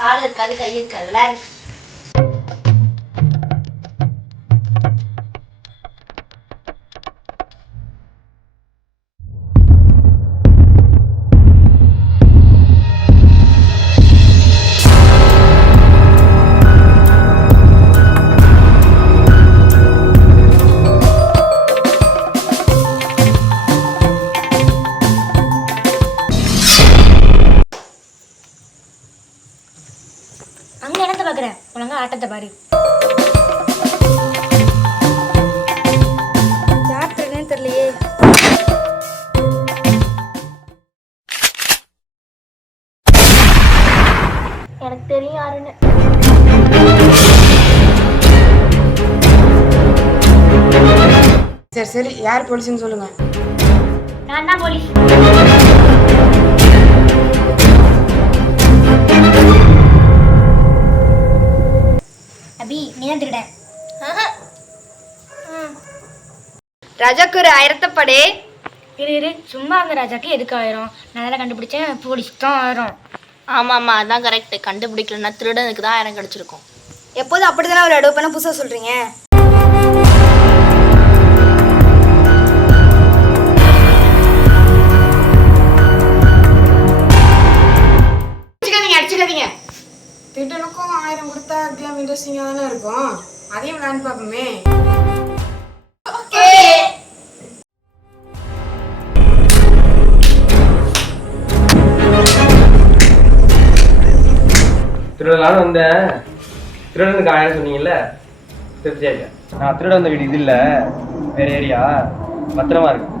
கால் இருக்காது கை இருக்காதுல. அங்க என்னத்த பாக்குறேன், ஒழுங்கா ஆட்டத்தை பாரு. யாருன்னு தெரியலையே. எனக்கு தெரியும் யாருன்னு. சரி சரி, யார் போலீஸ்னு சொல்லுங்க. நான் தான் போலீஸ். அபி, நீ தான் திருடன். ராஜாக்கு ஒரு 1000 படே. இரு சும்மா அந்த ராஜாக்கு எதுக்கு 1000? நான் அதெல்லாம் கண்டுபிடிச்சேன், போலீஸ் தான் 1000. ஆமாம்மா, அதான் கரெக்ட். கண்டுபிடிக்கலன்னா திருடனுக்கு தான் 1000 கிடைச்சிருக்கும். எப்போதும் அப்படிதானே ஒரு அடுவு பண்ண புதுசாக சொல்கிறீங்க. அடிச்சுக்காதீங்க. திருடனுக்கும் 1000 கொடுத்தா அதெல்லாம் இன்ட்ரெஸ்டிங்காக தானே இருக்கும். அதையும் விளையாண்டு பார்ப்போமே. திருடலான்னு வந்தேன். திருடனுக்கு 1000 சொன்னீங்கல்ல, திருப்தியா இல்லையா? நான் திருட வந்த வீடு இது இல்லை, வேற ஏரியா. பத்திரமா இருக்கு.